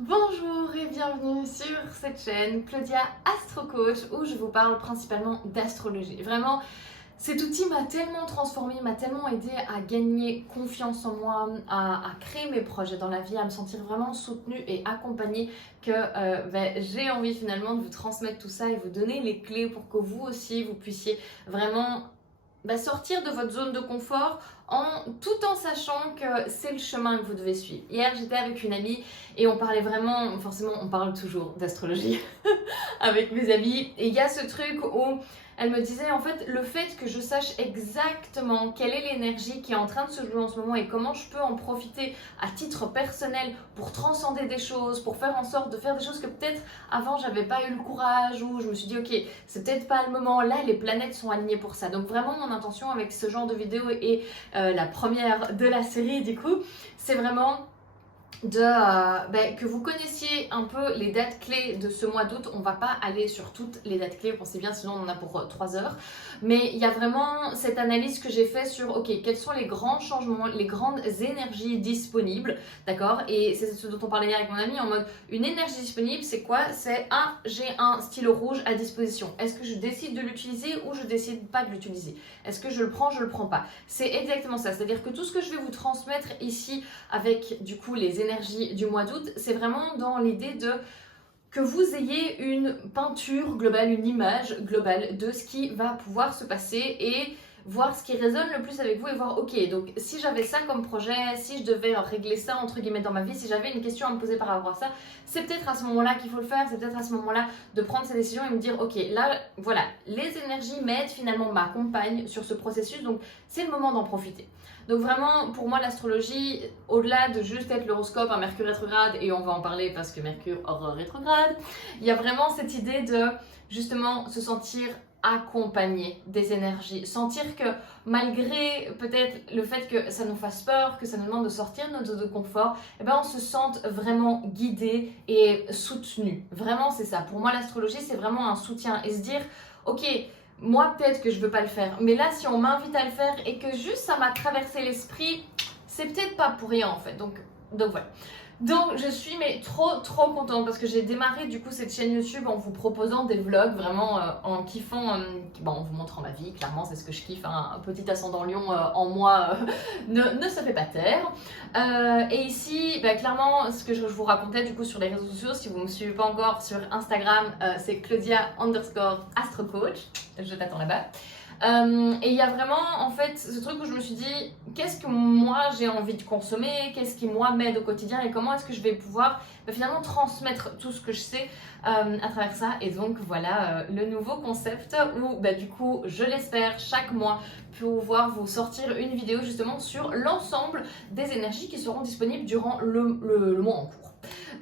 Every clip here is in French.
Bonjour et bienvenue sur cette chaîne Claudia Astro Coach où je vous parle principalement d'astrologie. Vraiment, cet outil m'a tellement transformée, m'a tellement aidé à gagner confiance en moi, à créer mes projets dans la vie, à me sentir vraiment soutenue et accompagnée que j'ai envie finalement de vous transmettre tout ça et vous donner les clés pour que vous aussi vous puissiez vraiment sortir de votre zone de confort tout en sachant que c'est le chemin que vous devez suivre. Hier, j'étais avec une amie et on parlait vraiment, forcément, on parle toujours d'astrologie avec mes amis. Et il y a ce truc où elle me disait, en fait, le fait que je sache exactement quelle est l'énergie qui est en train de se jouer en ce moment et comment je peux en profiter à titre personnel pour transcender des choses, pour faire en sorte de faire des choses que peut-être avant j'avais pas eu le courage ou je me suis dit, ok, c'est peut-être pas le moment, là les planètes sont alignées pour ça. Donc vraiment mon intention avec ce genre de vidéo et la première de la série du coup, c'est vraiment que vous connaissiez un peu les dates clés de ce mois d'août. On va pas aller sur toutes les dates clés, pensez bien, sinon on en a pour 3 heures. Mais il y a vraiment cette analyse que j'ai fait sur, ok, quels sont les grands changements, les grandes énergies disponibles, d'accord? Et c'est ce dont on parlait hier avec mon ami, en mode, une énergie disponible, c'est quoi? C'est j'ai un stylo rouge à disposition. Est-ce que je décide de l'utiliser ou je décide pas de l'utiliser? Est-ce que je le prends, je le prends pas? C'est exactement ça, c'est-à-dire que tout ce que je vais vous transmettre ici avec du coup les énergies du mois d'août, c'est vraiment dans l'idée de que vous ayez une peinture globale, une image globale de ce qui va pouvoir se passer et voir ce qui résonne le plus avec vous et voir, ok, donc si j'avais ça comme projet, si je devais régler ça entre guillemets dans ma vie, si j'avais une question à me poser par rapport à ça, c'est peut-être à ce moment-là qu'il faut le faire, c'est peut-être à ce moment-là de prendre ces décisions et me dire, ok, là, voilà, les énergies m'aident, finalement m'accompagnent sur ce processus, donc c'est le moment d'en profiter. Donc vraiment, pour moi, l'astrologie, au-delà de juste être l'horoscope, un Mercure rétrograde, et on va en parler parce que Mercure aura rétrograde, il y a vraiment cette idée de justement se sentir accompagné des énergies, sentir que malgré peut-être le fait que ça nous fasse peur, que ça nous demande de sortir de notre zone de confort, eh ben on se sente vraiment guidé et soutenu. Vraiment, c'est ça. Pour moi, l'astrologie, c'est vraiment un soutien et se dire, ok, moi peut-être que je veux pas le faire, mais là si on m'invite à le faire et que juste ça m'a traversé l'esprit, c'est peut-être pas pour rien en fait. Donc voilà. Donc je suis mais trop contente parce que j'ai démarré du coup cette chaîne YouTube en vous proposant des vlogs vraiment en kiffant, en vous montrant ma vie, clairement c'est ce que je kiffe, hein, un petit ascendant lion en moi ne se fait pas taire. Et ici, clairement ce que je vous racontais du coup sur les réseaux sociaux, si vous ne me suivez pas encore sur Instagram, c'est Claudia_AstroCoach, je t'attends là-bas. Et il y a vraiment en fait ce truc où je me suis dit qu'est-ce que moi j'ai envie de consommer, qu'est-ce qui moi m'aide au quotidien et comment est-ce que je vais pouvoir finalement transmettre tout ce que je sais à travers ça. Et donc voilà le nouveau concept où du coup je l'espère chaque mois pouvoir vous sortir une vidéo justement sur l'ensemble des énergies qui seront disponibles durant le mois en cours.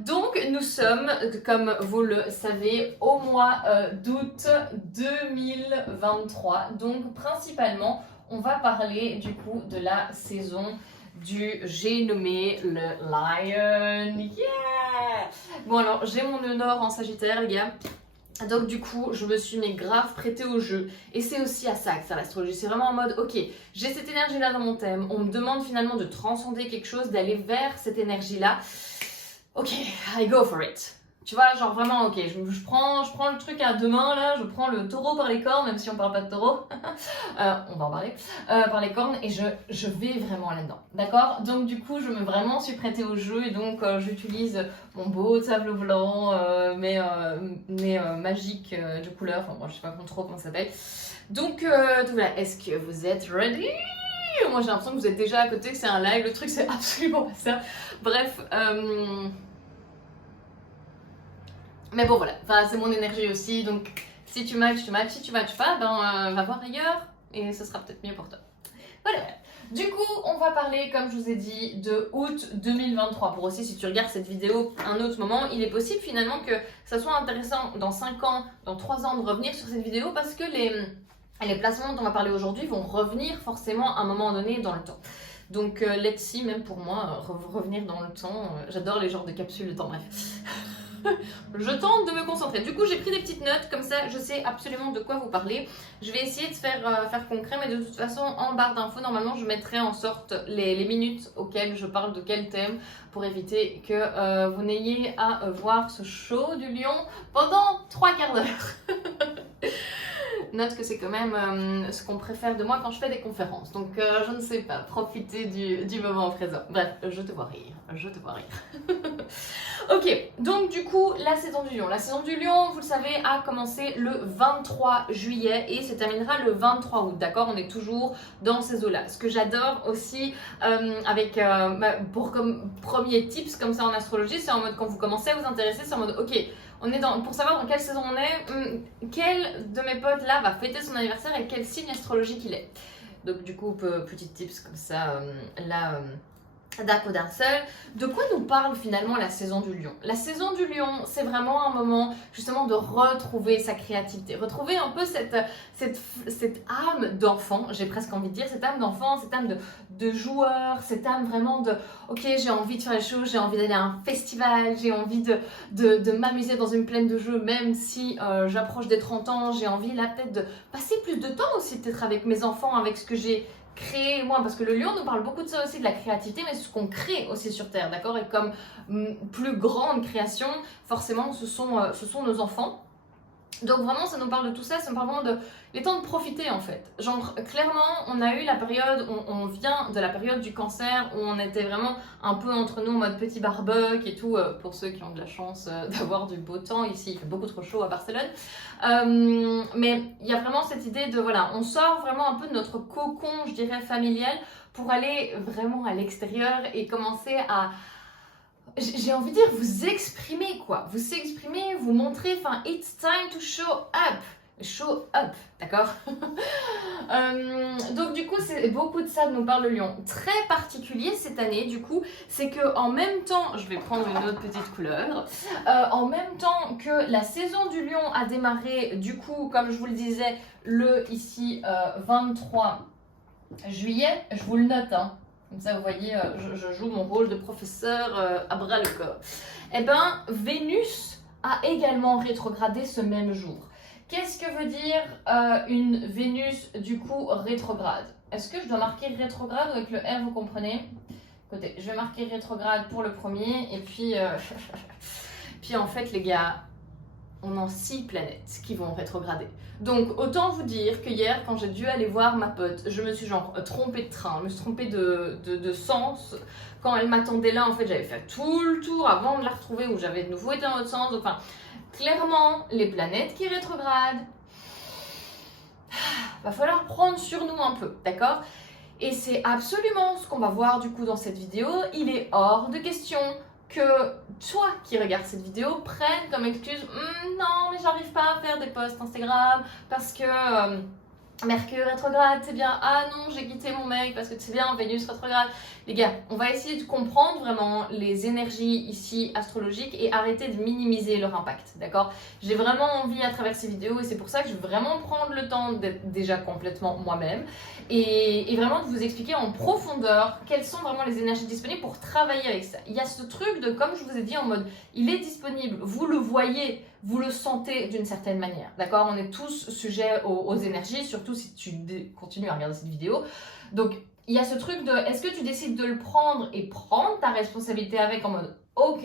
Donc nous sommes, comme vous le savez, au mois d'août 2023. Donc principalement, on va parler du coup de la saison du j'ai nommé le Lion. Yeah! Bon alors, j'ai mon nœud nord en Sagittaire les gars. Donc du coup, je me suis grave prêtée au jeu. Et c'est aussi à ça que sert l'astrologie. C'est vraiment en mode, ok, j'ai cette énergie-là dans mon thème. On me demande finalement de transcender quelque chose, d'aller vers cette énergie-là. Ok, I go for it. Tu vois, genre vraiment, ok, je prends le truc à deux mains là, je prends le taureau par les cornes, même si on parle pas de taureau, on va en parler, par les cornes, et je vais vraiment là-dedans, d'accord? Donc du coup, je me vraiment suis prêtée au jeu, et donc j'utilise mon beau tableau blanc, mes magiques de couleurs, enfin moi je sais pas trop comment ça s'appelle. Donc voilà, est-ce que vous êtes ready? Moi j'ai l'impression que vous êtes déjà à côté, que c'est un live, le truc c'est absolument pas ça. Bref, mais bon voilà, enfin, c'est mon énergie aussi, donc si tu matches, si tu matches pas, va voir ailleurs et ce sera peut-être mieux pour toi. Voilà. Du coup, on va parler, comme je vous ai dit, de août 2023. Pour aussi, si tu regardes cette vidéo un autre moment, il est possible finalement que ça soit intéressant dans 5 ans, dans 3 ans de revenir sur cette vidéo parce que les placements dont on va parler aujourd'hui vont revenir forcément à un moment donné dans le temps. Donc let's see, même pour moi, revenir dans le temps, j'adore les genres de capsules de temps, bref. Je tente de me concentrer. Du coup, j'ai pris des petites notes, comme ça je sais absolument de quoi vous parler. Je vais essayer de faire concret, mais de toute façon, en barre d'infos, normalement, je mettrai en sorte les minutes auxquelles je parle de quel thème pour éviter que vous n'ayez à voir ce show du lion pendant 3/4 d'heure. Note que c'est quand même ce qu'on préfère de moi quand je fais des conférences. Donc je ne sais pas, profiter du moment présent. Bref, je te vois rire, je te vois rire. Ok, donc du coup, la saison du lion. La saison du lion, vous le savez, a commencé le 23 juillet et se terminera le 23 août, d'accord? On est toujours dans ces eaux-là. Ce que j'adore aussi pour comme premier tips comme ça en astrologie, c'est en mode quand vous commencez à vous intéresser, c'est en mode ok, pour savoir dans quelle saison on est, quel de mes potes là va fêter son anniversaire et quel signe astrologique il est. Donc du coup, petit tips comme ça, d'un coup d'un seul. De quoi nous parle finalement la saison du lion? La saison du lion, c'est vraiment un moment justement de retrouver sa créativité, retrouver un peu cette âme d'enfant, j'ai presque envie de dire, cette âme d'enfant, cette âme de joueur, cette âme vraiment de ok, j'ai envie de faire les choses, j'ai envie d'aller à un festival, j'ai envie de m'amuser dans une plaine de jeux, même si j'approche des 30 ans, j'ai envie là peut-être de passer plus de temps aussi peut-être avec mes enfants, avec ce que j'ai créer moi, parce que le lion nous parle beaucoup de ça aussi, de la créativité, mais ce qu'on crée aussi sur Terre, d'accord? Et comme plus grande création, forcément, ce sont nos enfants. Donc vraiment, ça nous parle de tout ça, ça nous parle vraiment de les temps de profiter en fait. Genre, clairement, on a eu la période, on vient de la période du cancer où on était vraiment un peu entre nous en mode petit barbecue et tout, pour ceux qui ont de la chance d'avoir du beau temps ici, il fait beaucoup trop chaud à Barcelone. Mais il y a vraiment cette idée de, voilà, on sort vraiment un peu de notre cocon, je dirais, familial pour aller vraiment à l'extérieur et commencer à... J'ai envie de dire, vous exprimer quoi, vous exprimer, vous montrer, enfin, it's time to show up, d'accord? Donc du coup, c'est beaucoup de ça dont nous parle le lion. Très particulier cette année, du coup, c'est que en même temps, je vais prendre une autre petite couleur, en même temps que la saison du lion a démarré, du coup, comme je vous le disais, ici 23 juillet, je vous le note, hein. Comme ça, vous voyez, je joue mon rôle de professeur à bras le corps. Eh bien, Vénus a également rétrogradé ce même jour. Qu'est-ce que veut dire une Vénus, du coup, rétrograde? Est-ce que je dois marquer rétrograde ou avec le R, vous comprenez? Écoutez, je vais marquer rétrograde pour le premier, et puis, puis en fait, les gars, on a 6 planètes qui vont rétrograder. Donc autant vous dire que hier, quand j'ai dû aller voir ma pote, je me suis genre trompée de train, je me suis trompée de sens. Quand elle m'attendait là, en fait, j'avais fait tout le tour avant de la retrouver où j'avais de nouveau été dans l'autre sens. Enfin, clairement, les planètes qui rétrogradent, va falloir prendre sur nous un peu, d'accord? Et c'est absolument ce qu'on va voir du coup dans cette vidéo. Il est hors de question que toi qui regardes cette vidéo prennes comme excuse non mais j'arrive pas à faire des posts Instagram parce que Mercure rétrograde, c'est bien, ah non j'ai quitté mon mec parce que c'est bien, Vénus rétrograde. Les gars, on va essayer de comprendre vraiment les énergies ici astrologiques et arrêter de minimiser leur impact, d'accord? J'ai vraiment envie à travers ces vidéos et c'est pour ça que je veux vraiment prendre le temps d'être déjà complètement moi-même et vraiment de vous expliquer en profondeur quelles sont vraiment les énergies disponibles pour travailler avec ça. Il y a ce truc de, comme je vous ai dit, en mode, il est disponible, vous le voyez, vous le sentez d'une certaine manière, d'accord? On est tous sujets aux énergies, surtout si tu continues à regarder cette vidéo. Donc, il y a ce truc de, est-ce que tu décides de le prendre et prendre ta responsabilité avec en mode, ok,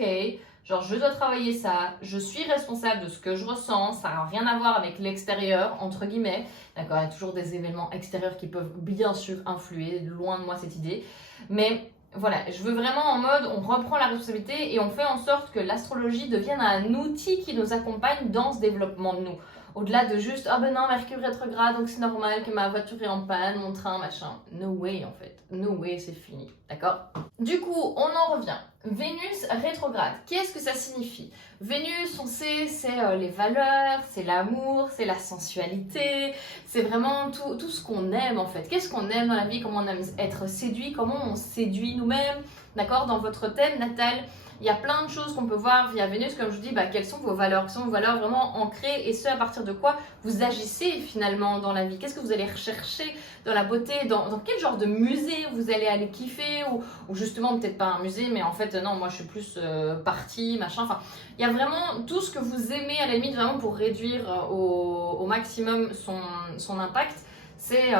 genre je dois travailler ça, je suis responsable de ce que je ressens, ça n'a rien à voir avec l'extérieur, entre guillemets, d'accord? Il y a toujours des événements extérieurs qui peuvent bien sûr influer, loin de moi cette idée, mais... Voilà, je veux vraiment en mode, on reprend la responsabilité et on fait en sorte que l'astrologie devienne un outil qui nous accompagne dans ce développement de nous. Au-delà de juste, ah ben non, Mercure rétrograde, donc c'est normal que ma voiture est en panne, mon train, machin. No way en fait, no way, c'est fini, d'accord? Du coup, on en revient. Vénus rétrograde, qu'est-ce que ça signifie? Vénus, on sait, c'est les valeurs, c'est l'amour, c'est la sensualité, c'est vraiment tout ce qu'on aime en fait. Qu'est-ce qu'on aime dans la vie, comment on aime être séduit, comment on séduit nous-mêmes, d'accord? Dans votre thème natal, Il y a plein de choses qu'on peut voir via Vénus, comme je vous dis, quelles sont vos valeurs, quelles sont vos valeurs vraiment ancrées et ce à partir de quoi vous agissez finalement dans la vie. Qu'est-ce que vous allez rechercher dans la beauté, dans quel genre de musée vous allez aller kiffer ou justement peut-être pas un musée, mais en fait non, moi je suis plus partie, machin, enfin il y a vraiment tout ce que vous aimez à la limite vraiment pour réduire au maximum son impact. C'est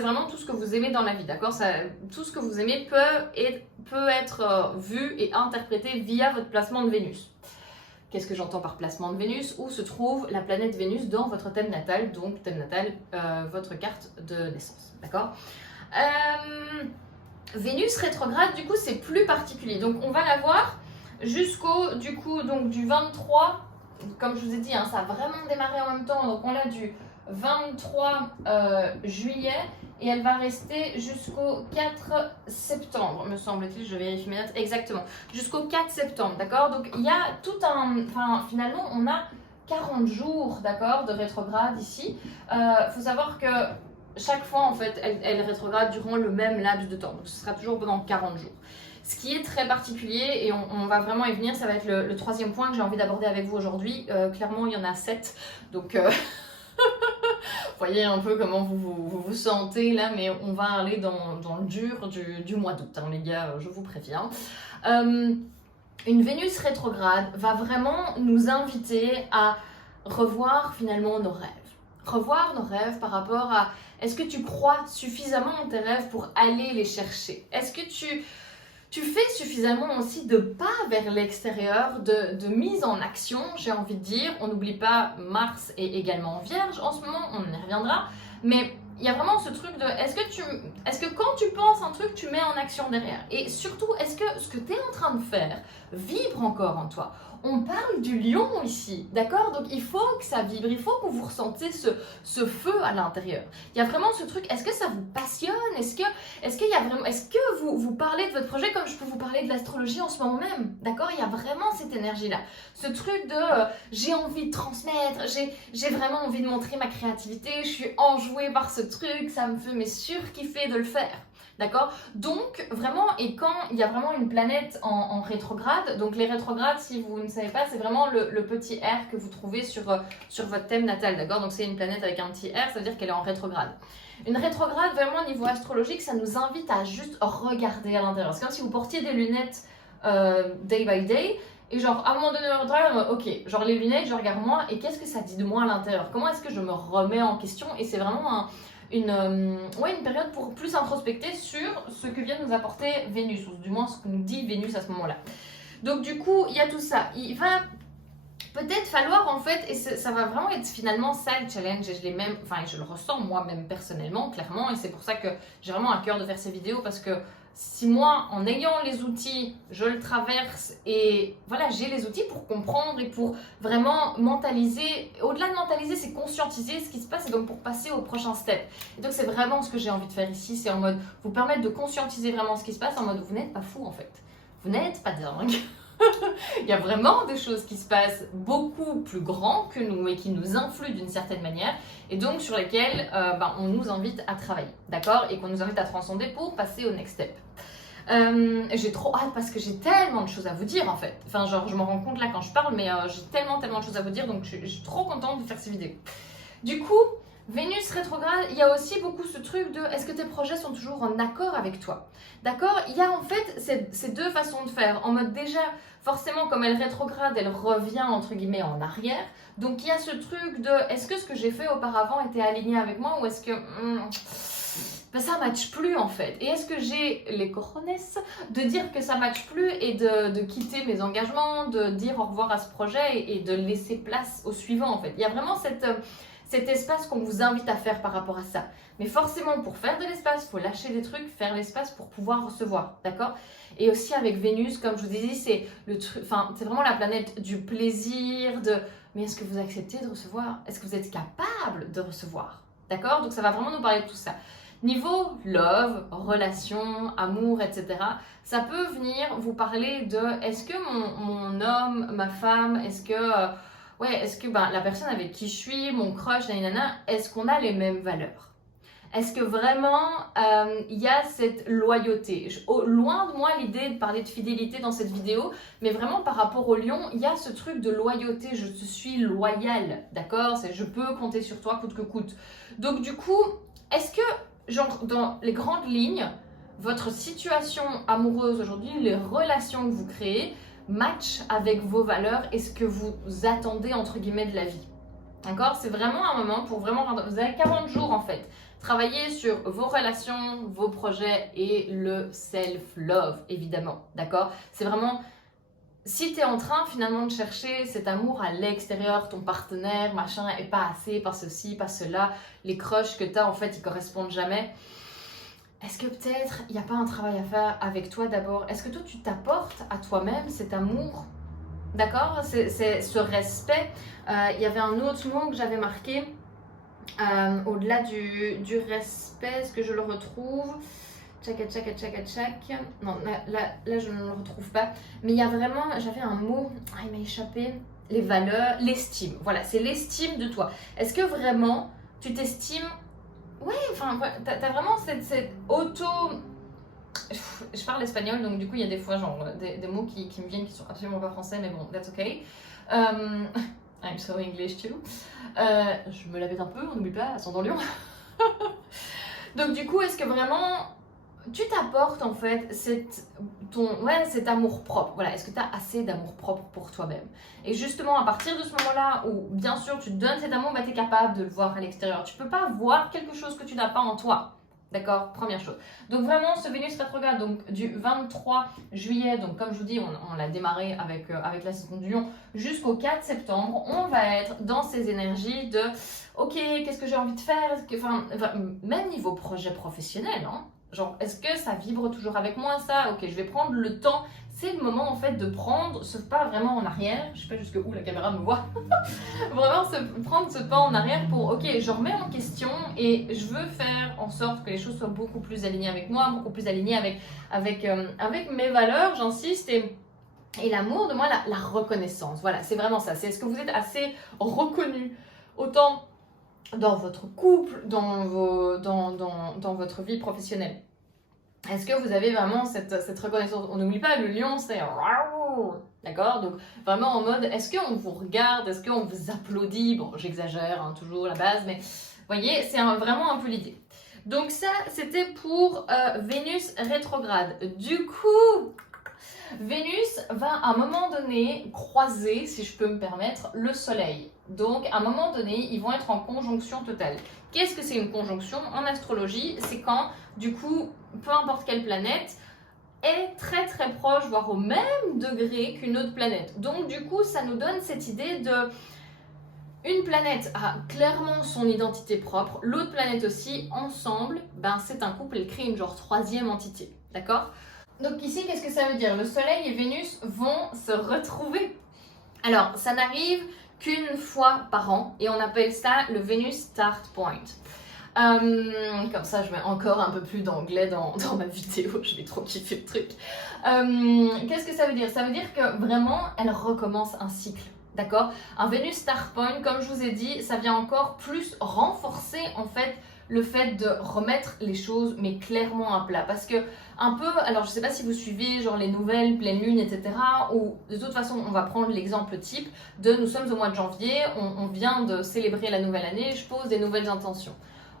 vraiment tout ce que vous aimez dans la vie, d'accord? Tout ce que vous aimez peut être vu et interprété via votre placement de Vénus. Qu'est-ce que j'entends par placement de Vénus? Où se trouve la planète Vénus dans votre thème natal, donc thème natal, votre carte de naissance, d'accord? Vénus rétrograde, du coup, c'est plus particulier. Donc, on va la voir jusqu'au, du coup, donc du 23, comme je vous ai dit, hein, ça a vraiment démarré en même temps. Donc, on l'a du 23 juillet et elle va rester jusqu'au 4 septembre, me semble-t-il. Je vérifie mes notes exactement. Jusqu'au 4 septembre, d'accord? Donc, il y a tout un... Enfin, finalement, on a 40 jours, d'accord, de rétrograde ici. Faut savoir que chaque fois, en fait, elle rétrograde durant le même laps de temps. Donc, ce sera toujours pendant 40 jours. Ce qui est très particulier, et on va vraiment y venir, ça va être le troisième point que j'ai envie d'aborder avec vous aujourd'hui. Clairement, il y en a 7. Donc, vous voyez un peu comment vous sentez là, mais on va aller dans le dur du mois d'août, hein, les gars, je vous préviens. Une Vénus rétrograde va vraiment nous inviter à revoir finalement nos rêves. Revoir nos rêves par rapport à est-ce que tu crois suffisamment en tes rêves pour aller les chercher? Est-ce que tu fais suffisamment aussi de pas vers l'extérieur, de mise en action, j'ai envie de dire. On n'oublie pas Mars est également en Vierge en ce moment, on y reviendra. Mais il y a vraiment ce truc de est-ce que quand tu penses un truc, tu mets en action derrière? Et surtout, est-ce que ce que tu es en train de faire vibre encore en toi? On parle du lion ici, d'accord? Donc il faut que ça vibre, il faut que vous ressentiez ce feu à l'intérieur. Il y a vraiment ce truc, est-ce que ça vous passionne? Est-ce que vous parlez de votre projet comme je peux vous parler de l'astrologie en ce moment même? D'accord? Il y a vraiment cette énergie-là. Ce truc de j'ai envie de transmettre, j'ai vraiment envie de montrer ma créativité, je suis enjouée par ce truc, ça me fait surkiffer de le faire. D'accord? Donc, vraiment, et quand il y a vraiment une planète en rétrograde, donc les rétrogrades, si vous ne savez pas, c'est vraiment le petit R que vous trouvez sur votre thème natal, d'accord? Donc, c'est une planète avec un petit R, ça veut dire qu'elle est en rétrograde. Une rétrograde, vraiment, au niveau astrologique, ça nous invite à juste regarder à l'intérieur. C'est comme si vous portiez des lunettes day by day, et genre, à un moment donné, ok, genre les lunettes, je regarde moi, et qu'est-ce que ça dit de moi à l'intérieur? Comment est-ce que je me remets en question? Et c'est vraiment une période pour plus introspecter sur ce que vient nous apporter Vénus, ou du moins ce que nous dit Vénus à ce moment-là. Donc du coup, il y a tout ça. Il va peut-être falloir en fait, et ça va vraiment être finalement ça le challenge, et je le ressens moi-même personnellement, clairement, et c'est pour ça que j'ai vraiment à cœur de faire ces vidéos, parce que si moi, en ayant les outils, je le traverse et voilà, j'ai les outils pour comprendre et pour vraiment mentaliser. Au-delà de mentaliser, c'est conscientiser ce qui se passe et donc pour passer au prochain step. Et donc c'est vraiment ce que j'ai envie de faire ici, c'est en mode vous permettre de conscientiser vraiment ce qui se passe, en mode vous n'êtes pas fou en fait. Vous n'êtes pas dingue. Il y a vraiment des choses qui se passent beaucoup plus grands que nous et qui nous influent d'une certaine manière et donc sur lesquelles on nous invite à travailler, d'accord? Et qu'on nous invite à transcender pour passer au next step. J'ai trop hâte parce que j'ai tellement de choses à vous dire en fait. Enfin genre je m'en rends compte là quand je parle mais j'ai tellement de choses à vous dire donc je suis trop contente de faire ces vidéos. Du coup, Vénus rétrograde, il y a aussi beaucoup ce truc de est-ce que tes projets sont toujours en accord avec toi? D'accord? Il y a en fait ces deux façons de faire. En mode déjà, forcément comme elle rétrograde, elle revient entre guillemets en arrière. Donc il y a ce truc de est-ce que ce que j'ai fait auparavant était aligné avec moi ou est-ce que ça matche plus en fait. Et est-ce que j'ai les cojones de dire que ça matche plus et de quitter mes engagements, de dire au revoir à ce projet et de laisser place au suivant en fait. Il y a vraiment cet espace qu'on vous invite à faire par rapport à ça. Mais forcément, pour faire de l'espace, il faut lâcher des trucs, faire l'espace pour pouvoir recevoir, d'accord? Et aussi avec Vénus, comme je vous ai dit, c'est vraiment la planète du plaisir, mais est-ce que vous acceptez de recevoir? Est-ce que vous êtes capable de recevoir? D'accord? Donc ça va vraiment nous parler de tout ça. Niveau love, relation, amour, etc., ça peut venir vous parler de est-ce que mon homme, ma femme, est-ce que la personne avec qui je suis, mon crush, nanana, est-ce qu'on a les mêmes valeurs? Est-ce que vraiment il y a cette loyauté? Loin de moi l'idée de parler de fidélité dans cette vidéo, mais vraiment par rapport au lion, il y a ce truc de loyauté. Je te suis loyal, d'accord? Je peux compter sur toi coûte que coûte. Donc du coup, est-ce que, genre, dans les grandes lignes, votre situation amoureuse aujourd'hui, les relations que vous créez, matchent avec vos valeurs et ce que vous attendez entre guillemets de la vie? D'accord? C'est vraiment un moment pour vraiment... Vous avez 40 jours en fait. Travailler sur vos relations, vos projets et le self-love, évidemment. D'accord? C'est vraiment... Si tu es en train finalement de chercher cet amour à l'extérieur, ton partenaire, machin, est pas assez, pas ceci, pas cela, les crushs que tu as en fait, ils correspondent jamais. Est-ce que peut-être il n'y a pas un travail à faire avec toi d'abord? Est-ce que toi tu t'apportes à toi-même cet amour? D'accord? C'est ce respect. Il y avait un autre mot que j'avais marqué, au-delà du respect, est-ce que je le retrouve? Tchac. Non, là, je ne le retrouve pas. Mais il y a vraiment, j'avais un mot, il m'a échappé. Les valeurs, l'estime. Voilà, c'est l'estime de toi. Est-ce que vraiment tu t'estimes? Ouais, enfin, t'as vraiment cette auto... Je parle espagnol, donc du coup, il y a des fois genre, des mots qui me viennent qui sont absolument pas français, mais bon, that's okay. I'm so English too. Je me la pète un peu, on n'oublie pas, ascendant Lion. Donc du coup, est-ce que vraiment tu t'apportes en fait cet amour propre? Voilà, est-ce que tu as assez d'amour propre pour toi-même? Et justement, à partir de ce moment-là où bien sûr tu te donnes cet amour, tu es capable de le voir à l'extérieur. Tu peux pas voir quelque chose que tu n'as pas en toi. D'accord? Première chose. Donc vraiment, ce Vénus rétrograde, donc du 23 juillet, donc comme je vous dis, on l'a démarré avec la saison du Lion, jusqu'au 4 septembre, on va être dans ces énergies de ok, qu'est-ce que j'ai envie de faire? Enfin, même niveau projet professionnel, hein. Genre, est-ce que ça vibre toujours avec moi, ça? Ok, je vais prendre le temps. C'est le moment, en fait, de prendre ce pas vraiment en arrière. Je sais pas jusqu'où la caméra me voit. Vraiment, prendre ce pas en arrière pour, ok, je remets en question et je veux faire en sorte que les choses soient beaucoup plus alignées avec moi, beaucoup plus alignées avec mes valeurs, j'insiste, et l'amour de moi, la reconnaissance. Voilà, c'est vraiment ça. C'est est-ce que vous êtes assez reconnu, autant dans votre couple, dans votre vie professionnelle? Est-ce que vous avez vraiment cette reconnaissance? On n'oublie pas, le lion, c'est... D'accord? Donc, vraiment en mode, est-ce qu'on vous regarde? Est-ce qu'on vous applaudit? Bon, j'exagère, hein, toujours la base, mais vous voyez, c'est vraiment un peu l'idée. Donc ça, c'était pour Vénus rétrograde. Du coup, Vénus va à un moment donné croiser, si je peux me permettre, le Soleil. Donc à un moment donné, ils vont être en conjonction totale. Qu'est-ce que c'est une conjonction en astrologie? C'est quand, du coup, peu importe quelle planète est très très proche, voire au même degré qu'une autre planète. Donc du coup, ça nous donne cette idée de... Une planète a clairement son identité propre, l'autre planète aussi, ensemble, ben c'est un couple, elles créent une genre troisième entité. D'accord? Donc ici, qu'est-ce que ça veut dire? Le Soleil et Vénus vont se retrouver. Alors, ça n'arrive qu'une fois par an et on appelle ça le Venus Start Point. Comme ça, je mets encore un peu plus d'anglais dans ma vidéo, je vais trop kiffer le truc. Qu'est-ce que ça veut dire? Ça veut dire que vraiment, elle recommence un cycle. D'accord? Un Venus Start Point, comme je vous ai dit, ça vient encore plus renforcer en fait le fait de remettre les choses mais clairement à plat. Parce que un peu, alors je sais pas si vous suivez genre les nouvelles, pleine lune, etc. Ou de toute façon, on va prendre l'exemple type de nous sommes au mois de janvier, on vient de célébrer la nouvelle année, je pose des nouvelles intentions.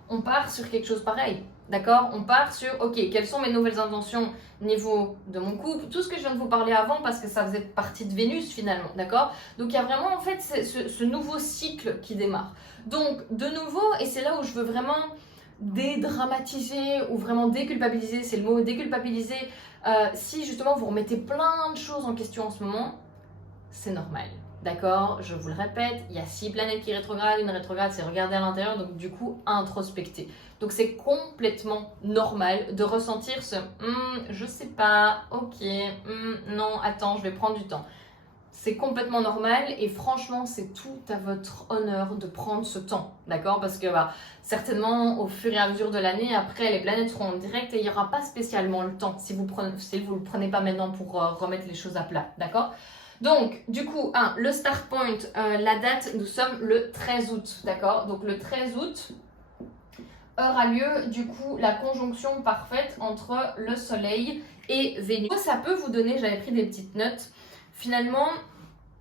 On part sur quelque chose pareil, d'accord? On part sur, ok, quelles sont mes nouvelles intentions niveau de mon couple, tout ce que je viens de vous parler avant parce que ça faisait partie de Vénus finalement, d'accord? Donc il y a vraiment en fait ce nouveau cycle qui démarre. Donc de nouveau, et c'est là où je veux vraiment dédramatiser ou vraiment déculpabiliser, c'est le mot déculpabiliser, si justement vous remettez plein de choses en question en ce moment, c'est normal. D'accord, je vous le répète, il y a 6 planètes qui rétrogradent, une rétrograde c'est regarder à l'intérieur, donc du coup introspecter. Donc c'est complètement normal de ressentir ce je sais pas, ok, non, attends, je vais prendre du temps. C'est complètement normal et franchement c'est tout à votre honneur de prendre ce temps, d'accord? Parce que certainement au fur et à mesure de l'année, après les planètes seront en direct et il n'y aura pas spécialement le temps si vous ne le prenez pas maintenant pour remettre les choses à plat, d'accord? Donc, du coup, le start point, la date, nous sommes le 13 août, d'accord? Donc, le 13 août, aura lieu du coup la conjonction parfaite entre le soleil et Vénus. Ça peut vous donner, j'avais pris des petites notes, finalement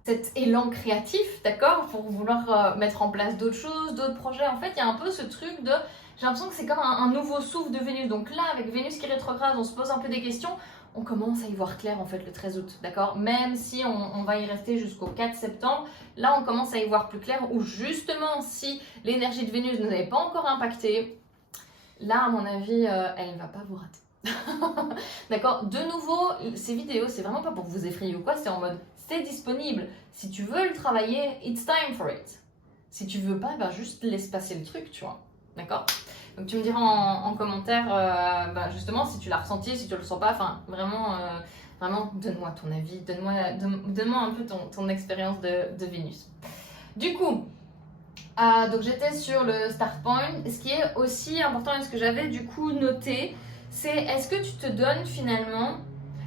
cet élan créatif, d'accord, pour vouloir mettre en place d'autres choses, d'autres projets. En fait, il y a un peu ce truc de, j'ai l'impression que c'est comme un nouveau souffle de Vénus. Donc là, avec Vénus qui rétrograde, on se pose un peu des questions. On commence à y voir clair en fait le 13 août, d'accord. Même si on va y rester jusqu'au 4 septembre, là on commence à y voir plus clair, où justement si l'énergie de Vénus ne nous avait pas encore impacté, là à mon avis, elle ne va pas vous rater. D'accord. De nouveau, ces vidéos, c'est vraiment pas pour vous effrayer ou quoi, c'est en mode, c'est disponible. Si tu veux le travailler, it's time for it. Si tu veux pas, ben juste laisse passer le truc, tu vois. D'accord. Donc tu me diras en commentaire justement si tu l'as ressenti, si tu le ressens pas, enfin vraiment, vraiment donne-moi ton avis, donne-moi un peu ton expérience de Vénus. Du coup, donc j'étais sur le start point. Ce qui est aussi important et ce que j'avais du coup noté, c'est est-ce que tu te donnes finalement,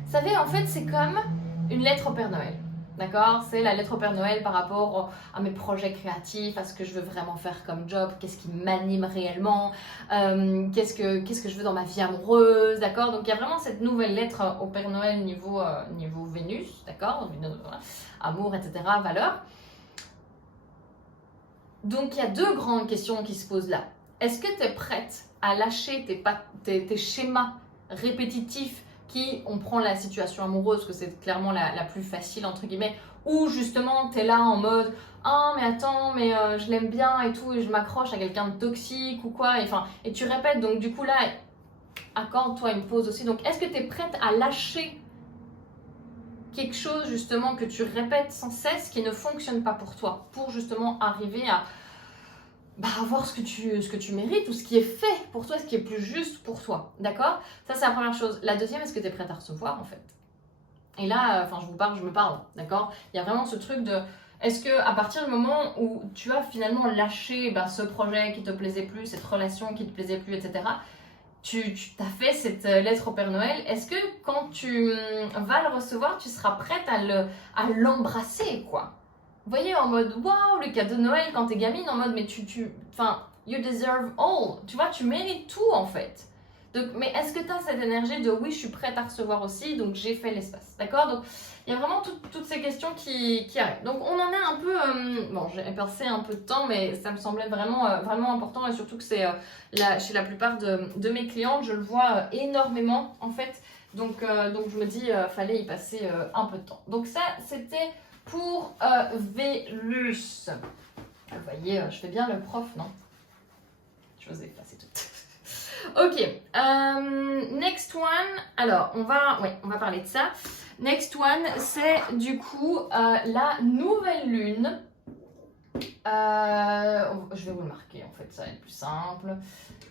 vous savez en fait c'est comme une lettre au Père Noël. D'accord, c'est la lettre au Père Noël par rapport à mes projets créatifs, à ce que je veux vraiment faire comme job, qu'est-ce qui m'anime réellement, qu'est-ce que je veux dans ma vie amoureuse, d'accord. Donc il y a vraiment cette nouvelle lettre au Père Noël niveau Vénus, d'accord, amour, etc., valeurs. Donc il y a deux grandes questions qui se posent là. Est-ce que tu es prête à lâcher tes schémas répétitifs qui, on prend la situation amoureuse, que c'est clairement la plus facile, entre guillemets, où justement, tu es là en mode « Ah, mais attends, mais je l'aime bien et tout, et je m'accroche à quelqu'un de toxique ou quoi », et tu répètes, donc du coup là, accorde-toi une pause aussi. Donc, est-ce que tu es prête à lâcher quelque chose justement que tu répètes sans cesse, qui ne fonctionne pas pour toi, pour justement arriver à avoir ce que tu mérites ou ce qui est fait pour toi, ce qui est plus juste pour toi, d'accord. Ça, c'est la première chose. La deuxième, est-ce que tu es prête à recevoir en fait? Et là, je me parle, d'accord. Il y a vraiment ce truc de, est-ce que à partir du moment où tu as finalement lâché ce projet qui te plaisait plus, cette relation qui te plaisait plus, etc., tu t'as fait cette lettre au Père Noël, est-ce que quand tu vas le recevoir, tu seras prête à l'embrasser, quoi? Vous voyez, en mode, waouh, le cadeau de Noël quand t'es gamine, en mode, mais you deserve all. Tu vois, tu mérites tout, en fait. Donc, mais est-ce que tu as cette énergie de, oui, je suis prête à recevoir aussi, donc j'ai fait l'espace, d'accord. Donc, il y a vraiment toutes ces questions qui arrivent. Donc, on en est un peu, bon, j'ai passé un peu de temps, mais ça me semblait vraiment important, et surtout que c'est, chez la plupart de mes clientes, je le vois énormément, en fait. Donc je me dis, fallait y passer un peu de temps. Donc ça, c'était pour Vénus. Vous voyez, je fais bien le prof, non? Je vous ai effacé tout. Ok, next one. Alors, on va parler de ça. Next one, c'est du coup la nouvelle lune. Je vais vous le marquer, en fait, ça va être plus simple.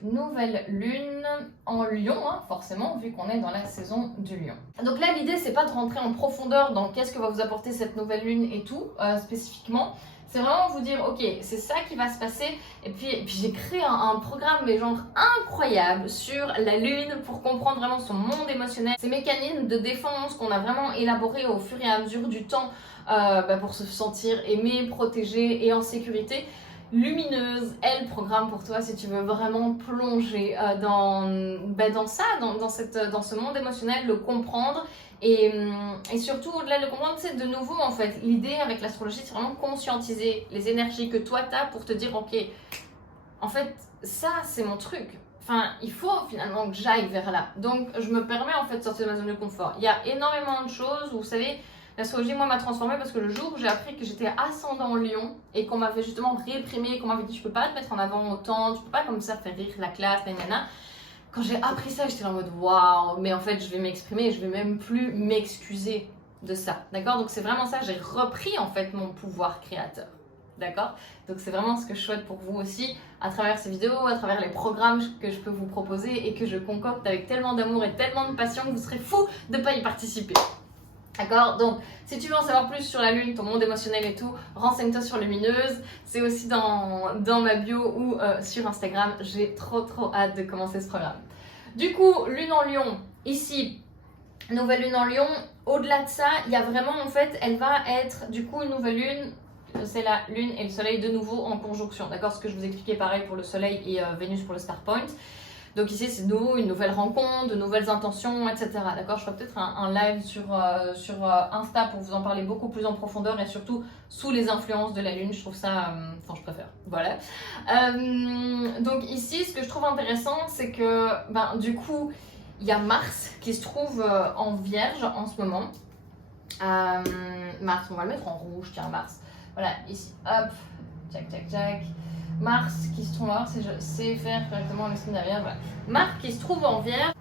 Nouvelle lune en Lion, hein, forcément, vu qu'on est dans la saison du Lion. Donc là, l'idée, c'est pas de rentrer en profondeur dans qu'est-ce que va vous apporter cette nouvelle lune et tout, spécifiquement. C'est vraiment vous dire, ok, c'est ça qui va se passer. Et puis j'ai créé un programme, mais genre incroyable, sur la lune pour comprendre vraiment son monde émotionnel, ses mécanismes de défense qu'on a vraiment élaborés au fur et à mesure du temps pour se sentir aimé, protégé et en sécurité. Lumineuse est le programme pour toi si tu veux vraiment plonger dans ça, dans ce monde émotionnel, le comprendre et surtout au-delà de le comprendre, c'est de nouveau en fait l'idée avec l'astrologie, c'est vraiment conscientiser les énergies que toi tu as pour te dire ok, en fait ça c'est mon truc. Enfin, il faut finalement que j'aille vers là. Donc je me permets en fait de sortir de ma zone de confort. Il y a énormément de choses où vous savez, l'astrologie, moi, m'a transformée parce que le jour où j'ai appris que j'étais ascendant en Lion et qu'on m'avait justement réprimé, qu'on m'avait dit tu peux pas te mettre en avant autant, tu peux pas comme ça faire rire la classe, nanana. Quand j'ai appris ça, j'étais en mode waouh, mais en fait, je vais m'exprimer et je vais même plus m'excuser de ça. D'accord? Donc, c'est vraiment ça, j'ai repris en fait mon pouvoir créateur. D'accord? Donc, c'est vraiment ce que je souhaite pour vous aussi à travers ces vidéos, à travers les programmes que je peux vous proposer et que je concocte avec tellement d'amour et tellement de passion que vous serez fous de ne pas y participer. D'accord? Donc, si tu veux en savoir plus sur la lune, ton monde émotionnel et tout, renseigne-toi sur Lumineuse. C'est aussi dans ma bio ou sur Instagram. J'ai trop hâte de commencer ce programme. Du coup, lune en Lion, ici, nouvelle lune en Lion. Au-delà de ça, il y a vraiment, en fait, elle va être, du coup, une nouvelle lune. c'est la Lune et le Soleil de nouveau en conjonction. D'accord, ce que je vous expliquais pareil pour le Soleil et Vénus pour le Star Point. Donc ici, c'est de nouveau une nouvelle rencontre, de nouvelles intentions, etc. D'accord, je ferai peut-être un live sur Insta pour vous en parler beaucoup plus en profondeur et surtout sous les influences de la Lune. Je trouve ça, enfin je préfère, voilà. Donc ici, ce que je trouve intéressant, c'est que du coup, il y a Mars qui se trouve en Vierge en ce moment. Mars, on va le mettre en rouge, tiens, Mars. Voilà, ici, hop, tchac, tchac, tchac. Mars qui se trouve en Vierge, je sais faire correctement le signe derrière, voilà. Mars qui se trouve en Vierge.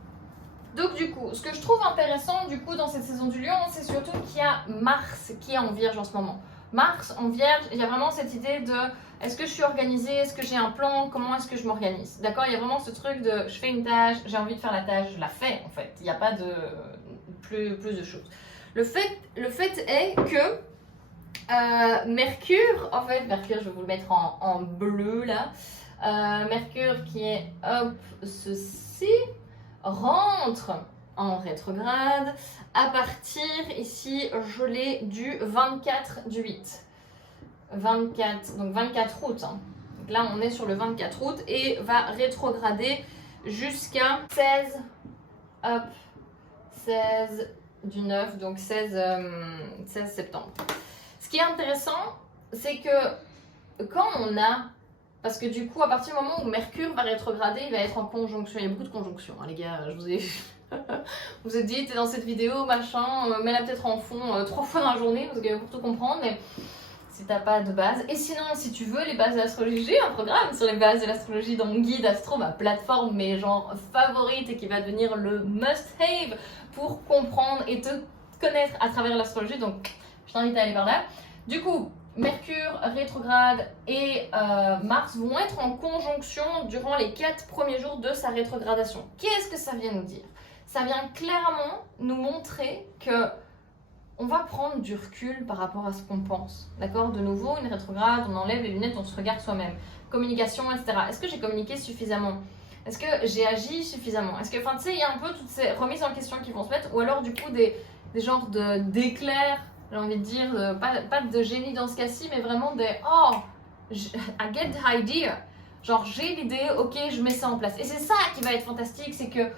Donc du coup, ce que je trouve intéressant du coup dans cette saison du Lion, c'est surtout qu'il y a Mars qui est en Vierge en ce moment. Mars en Vierge, il y a vraiment cette idée de est-ce que je suis organisée, est-ce que j'ai un plan, comment est-ce que je m'organise. D'accord, il y a vraiment ce truc de je fais une tâche, j'ai envie de faire la tâche, je la fais en fait. Il n'y a pas de plus de choses. Le fait est que Mercure, en fait, Mercure, je vais vous le mettre en bleu là. Mercure qui est, hop, ceci, rentre en rétrograde à partir, ici, je l'ai du 24 du 8. 24, donc 24 août. Hein. Donc là, on est sur le 24 août et va rétrograder jusqu'à 16, hop, 16 du 9, donc 16 septembre. Ce qui est intéressant, c'est que quand on a, parce que du coup, à partir du moment où Mercure va rétrograder, il va être en conjonction. Il y a beaucoup de conjonctions, hein, les gars. Je vous ai, vous ai dit, t'es dans cette vidéo, machin, mets-la peut-être en fond 3 fois dans la journée, parce que pour tout comprendre, mais si t'as pas de base. Et sinon, si tu veux les bases de l'astrologie, j'ai un programme sur les bases de l'astrologie dans mon guide Astro, ma plateforme, mes genres favorites et qui va devenir le must-have pour comprendre et te connaître à travers l'astrologie. Donc, je t'invite à aller par là. Du coup, Mercure rétrograde et Mars vont être en conjonction durant les 4 premiers jours de sa rétrogradation. Qu'est-ce que ça vient nous dire? Ça vient clairement nous montrer que on va prendre du recul par rapport à ce qu'on pense. D'accord? De nouveau, une rétrograde, on enlève les lunettes, on se regarde soi-même. Communication, etc. Est-ce que j'ai communiqué suffisamment? Est-ce que j'ai agi suffisamment? Est-ce que, enfin, tu sais, il y a un peu toutes ces remises en question qui vont se mettre, ou alors du coup des genres d'éclairs, j'ai envie de dire, pas de génie dans ce cas-ci, mais vraiment des oh, I get the idea. Genre, j'ai l'idée, ok, je mets ça en place. Et c'est ça qui va être fantastique, c'est que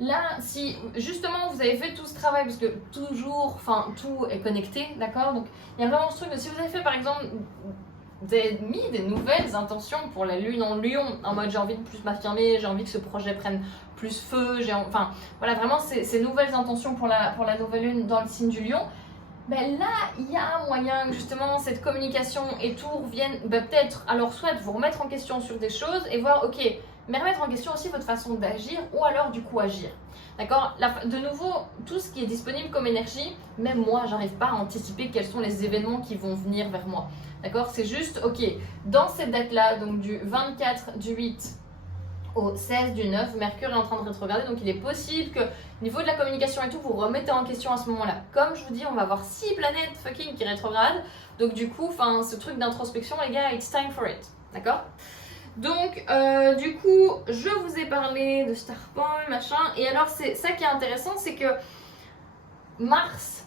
là, si justement vous avez fait tout ce travail, parce que toujours, enfin, tout est connecté, d'accord? Donc, il y a vraiment ce truc de si vous avez fait par exemple mis des nouvelles intentions pour la lune en lion, en mode j'ai envie de plus m'affirmer, j'ai envie que ce projet prenne plus feu, enfin, voilà, vraiment ces nouvelles intentions pour la nouvelle lune dans le signe du lion. Ben là, il y a un moyen que justement cette communication et tout reviennent peut-être, alors soit vous remettre en question sur des choses et voir, ok, mais remettre en question aussi votre façon d'agir ou alors du coup agir. D'accord? De nouveau, tout ce qui est disponible comme énergie, même moi, j'arrive pas à anticiper quels sont les événements qui vont venir vers moi. D'accord? C'est juste, ok, dans cette date-là, donc du 24 du 8 au 16 du 9, Mercure est en train de rétrograder, donc il est possible que au niveau de la communication et tout, vous remettez en question à ce moment-là. Comme je vous dis, on va avoir 6 planètes fucking qui rétrogradent, donc du coup, enfin, ce truc d'introspection, les gars, it's time for it, d'accord? Donc, du coup, je vous ai parlé de Star Point, machin, et alors c'est ça qui est intéressant, c'est que Mars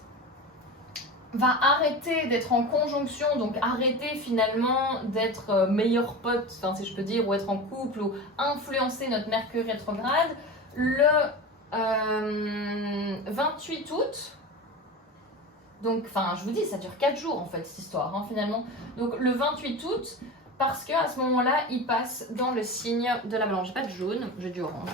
va arrêter d'être en conjonction, donc arrêter finalement d'être meilleur pote, enfin si je peux dire, ou être en couple, ou influencer notre Mercure rétrograde, le 28 août. Donc, enfin, je vous dis, ça dure 4 jours en fait, cette histoire, hein, finalement. Donc, le 28 août, parce qu'à ce moment-là, il passe dans le signe de la balance. J'ai pas de jaune, j'ai du orange.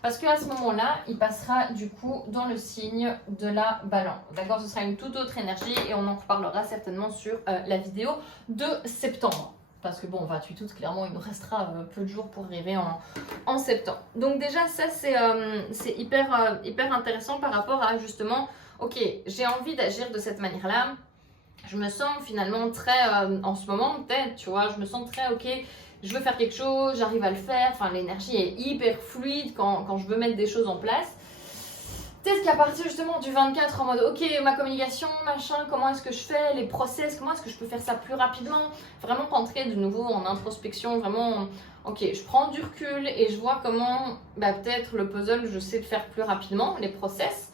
Parce qu'à ce moment-là, il passera du coup dans le signe de la balance. D'accord? Ce sera une toute autre énergie et on en reparlera certainement sur la vidéo de septembre. Parce que bon, 28 août, clairement, il nous restera peu de jours pour arriver en septembre. Donc déjà, ça, c'est hyper intéressant par rapport à justement, ok, j'ai envie d'agir de cette manière-là. Je me sens finalement très, en ce moment peut-être, tu vois, je me sens très, ok, je veux faire quelque chose, j'arrive à le faire, enfin l'énergie est hyper fluide quand je veux mettre des choses en place. Peut-être qu'à partir justement du 24 en mode, ok, ma communication, machin, comment est-ce que je fais, les process, comment est-ce que je peux faire ça plus rapidement, vraiment rentrer de nouveau en introspection, vraiment, ok, je prends du recul et je vois comment, peut-être le puzzle, je sais le faire plus rapidement, les process.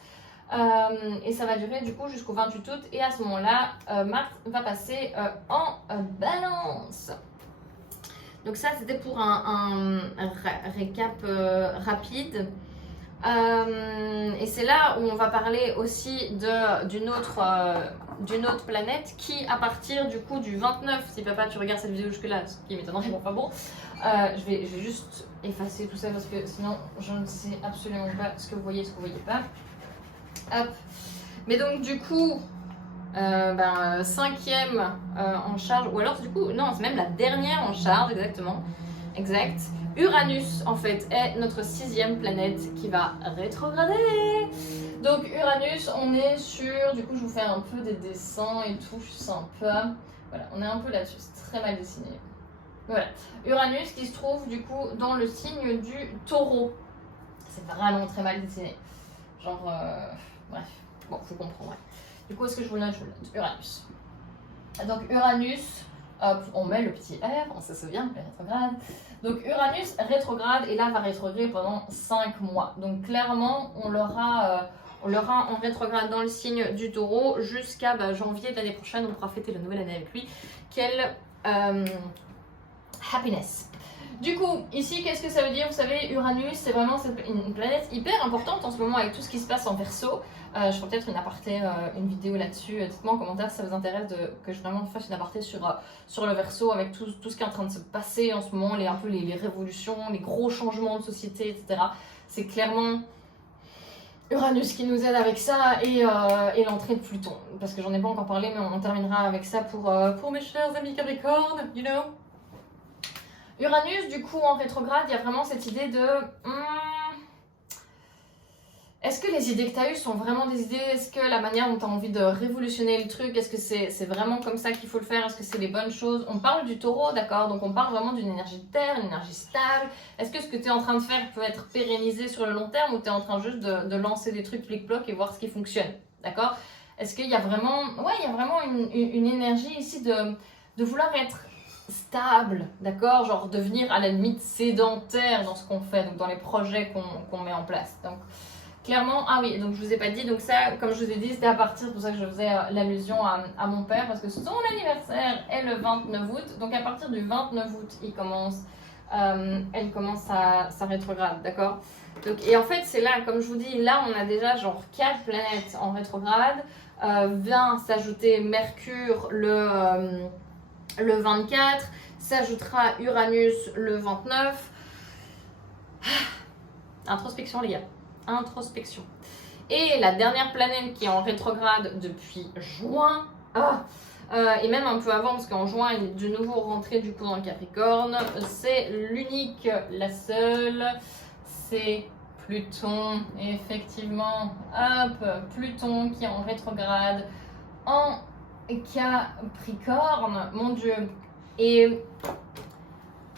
Et ça va durer du coup jusqu'au 28 août. Et à ce moment-là, Mars va passer en balance. Donc ça, c'était pour un récap rapide. Et c'est là où on va parler aussi d'une autre planète qui, à partir du coup du 29, si papa tu regardes cette vidéo jusque-là, ce qui m'étonnerait, bon, pas bon, je vais juste effacer tout ça parce que sinon je ne sais absolument pas ce que vous voyez, ce que vous voyez pas. Hop. Mais donc du coup, cinquième en charge, ou alors du coup, non, c'est même la dernière en charge, exactement. Exact. Uranus, en fait, est notre 6e planète qui va rétrograder. Donc Uranus, on est sur, du coup je vous fais un peu des dessins et tout, je suis sympa. Voilà, on est un peu là-dessus, c'est très mal dessiné. Voilà, Uranus qui se trouve du coup dans le signe du Taureau. C'est vraiment très mal dessiné. Genre, bref, bon, vous comprendrez. Du coup, est-ce que je vous le note? Je vous le note. Uranus. Donc Uranus, hop, on met le petit R, on se souvient, le rétrograde. Donc Uranus rétrograde et là va rétrograder pendant 5 mois. Donc clairement, on l'aura en rétrograde dans le signe du Taureau jusqu'à janvier de l'année prochaine. On pourra fêter la nouvelle année avec lui. Quelle happiness! Du coup, ici, qu'est-ce que ça veut dire? Vous savez, Uranus, c'est vraiment une planète hyper importante en ce moment avec tout ce qui se passe en Verseau. Je ferai peut-être une vidéo là-dessus. Dites-moi en commentaire si ça vous intéresse que je vraiment fasse une aparté sur le Verseau avec tout ce qui est en train de se passer en ce moment, les révolutions, les gros changements de société, etc. C'est clairement Uranus qui nous aide avec ça et l'entrée de Pluton. Parce que j'en ai pas encore parlé, mais on terminera avec ça pour mes chers amis Capricorne, you know. Uranus, du coup, en rétrograde, il y a vraiment cette idée de... est-ce que les idées que tu as eues sont vraiment des idées? Est-ce que la manière dont tu as envie de révolutionner le truc, est-ce que c'est vraiment comme ça qu'il faut le faire? Est-ce que c'est les bonnes choses? On parle du Taureau, d'accord? Donc on parle vraiment d'une énergie de terre, une énergie stable. Est-ce que ce que tu es en train de faire peut être pérennisé sur le long terme ou tu es en train juste de lancer des trucs plic-ploc et voir ce qui fonctionne? D'accord? Est-ce qu'il y a vraiment... Ouais, il y a vraiment une énergie ici de vouloir être stable, d'accord, genre devenir à la limite sédentaire dans ce qu'on fait, donc dans les projets qu'on met en place. Donc clairement, ah oui, donc je vous ai pas dit, donc ça, comme je vous ai dit, c'était à partir, c'est pour ça que je faisais l'allusion à mon père, parce que son anniversaire est le 29 août, donc à partir du 29 août, elle commence sa rétrograde, d'accord. Donc, et en fait, c'est là, comme je vous dis, là on a déjà genre 4 planètes en rétrograde, vient s'ajouter Mercure le 24, s'ajoutera Uranus le 29. Introspection les gars, introspection. Et la dernière planète qui est en rétrograde depuis juin, et même un peu avant parce qu'en juin il est de nouveau rentré du coup dans le Capricorne, c'est l'unique, la seule, c'est Pluton. Et effectivement, hop, Pluton qui est en rétrograde en Capricorne, mon Dieu. Et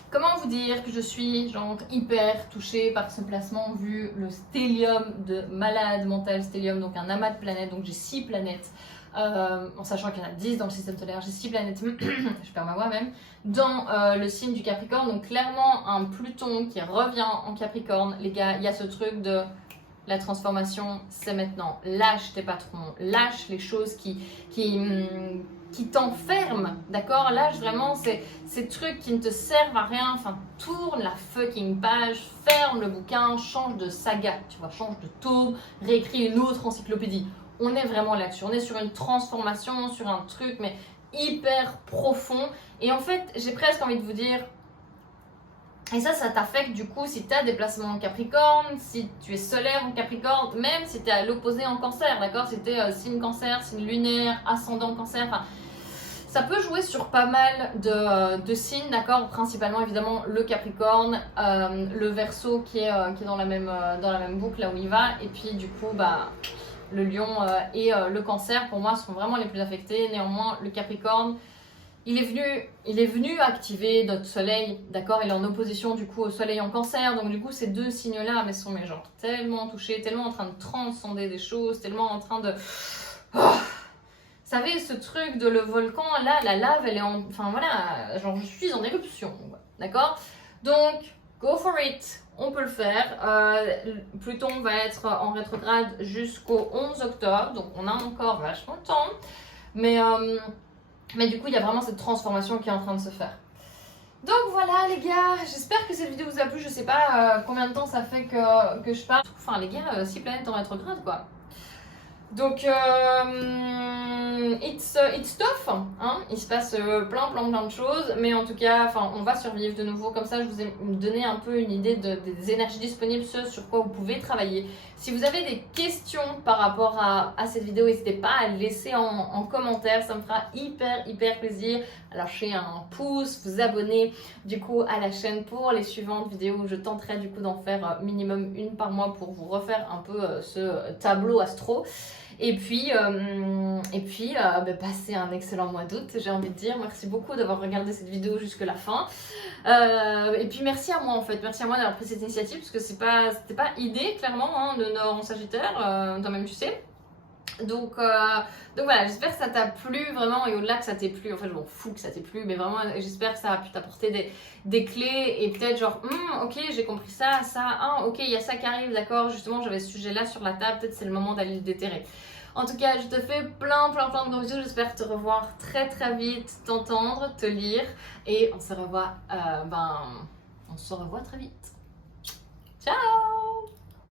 comment vous dire que je suis genre hyper touchée par ce placement vu le stellium de malade mental stellium, donc un amas de planètes, donc j'ai 6 planètes, en sachant qu'il y en a 10 dans le système solaire, j'ai 6 planètes, je perds ma voix même, dans le signe du Capricorne, donc clairement un Pluton qui revient en Capricorne, les gars, il y a ce truc de... La transformation, c'est maintenant. Lâche tes patrons, lâche les choses qui t'enferment, d'accord? Lâche vraiment ces trucs qui ne te servent à rien. Enfin, tourne la fucking page, ferme le bouquin, change de saga, tu vois, change de tome, réécris une autre encyclopédie. On est vraiment là-dessus. On est sur une transformation, sur un truc, mais hyper profond. Et en fait, j'ai presque envie de vous dire... Et ça t'affecte du coup si tu as des placements en Capricorne, si tu es solaire en Capricorne, même si tu es à l'opposé en Cancer, d'accord? Si tu es signe Cancer, signe lunaire, ascendant Cancer, enfin, ça peut jouer sur pas mal de signes, d'accord? Principalement évidemment le Capricorne, le Verseau qui est dans la même boucle là où il va, et puis du coup le Lion et le Cancer pour moi seront vraiment les plus affectés. Néanmoins le Capricorne, il est venu activer notre soleil, d'accord? Il est en opposition du coup au soleil en Cancer, donc du coup ces deux signes-là mais sont genre tellement touchés, tellement en train de transcender des choses, tellement en train de... Vous savez, ce truc de le volcan, là, la lave, elle est en... Enfin voilà, genre je suis en éruption, d'accord? Donc, go for it, on peut le faire. Pluton va être en rétrograde jusqu'au 11 octobre, donc on a encore vachement de temps. Mais du coup, il y a vraiment cette transformation qui est en train de se faire. Donc voilà les gars, j'espère que cette vidéo vous a plu. Je sais pas combien de temps ça fait que je parle. Enfin les gars, 6 planètes en rétrograde quoi. Donc it's tough, hein. Il se passe plein de choses, mais en tout cas, on va survivre de nouveau. Comme ça, je vous ai donné un peu une idée des énergies disponibles, ce sur quoi vous pouvez travailler. Si vous avez des questions par rapport à cette vidéo, n'hésitez pas à le laisser en commentaire, ça me fera hyper plaisir. Lâchez un pouce, vous abonner du coup à la chaîne pour les suivantes vidéos. Je tenterai du coup d'en faire minimum une par mois pour vous refaire un peu ce tableau astro. Et puis passez un excellent mois d'août, j'ai envie de dire. Merci beaucoup d'avoir regardé cette vidéo jusque la fin. Et puis merci à moi en fait, merci à moi d'avoir pris cette initiative parce que c'était pas idée clairement hein, de Nord en Sagittaire, toi-même tu sais. Donc voilà, j'espère que ça t'a plu vraiment et au-delà que ça t'ait plu, en fait je m'en fous que ça t'ait plu, mais vraiment j'espère que ça a pu t'apporter des clés et peut-être genre ok j'ai compris ça, ok il y a ça qui arrive, d'accord, justement j'avais ce sujet là sur la table, peut-être c'est le moment d'aller le déterrer. En tout cas je te fais plein de gros bisous, j'espère te revoir très vite, t'entendre, te lire et on se revoit très vite. Ciao.